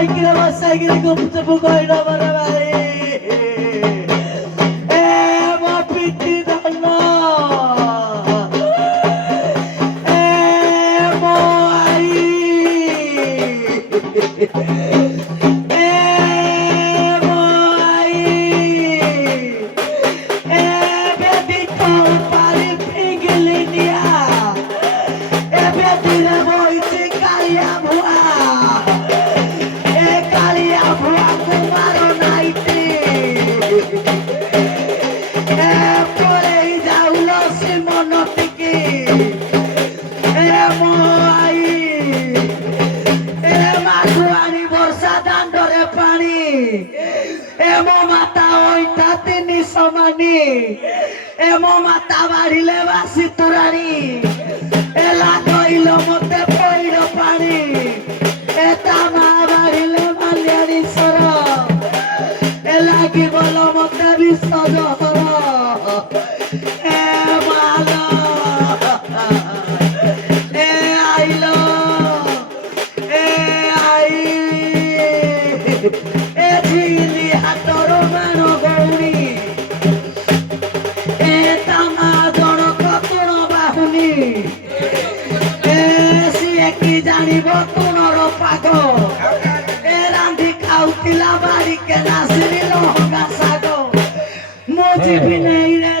সাইকেলে গুপচুপ কইরা মারে ভাই এ মা পিটি দানা এ মই এ মই এ বেদি তো পারি পিগলি নিয়া এ বেদি রে বইছি কালিয়া ভুয়া এমো মাতা বাড়িলে বাসি তুরানি এলা কইল মতে পইল পানি এটা মা বাড়িলে মালিয়ানি সর এলা কি বল মতে বিসর্জ হর এ মাল এ আইল এ আই এ ঝিলি হাতর মান গৌরী জানিব তোর পাগ এ রান্ধি খাউতিলা বাড়িকে নাচি লহঙ্গা সাগ মজিবি নেই রে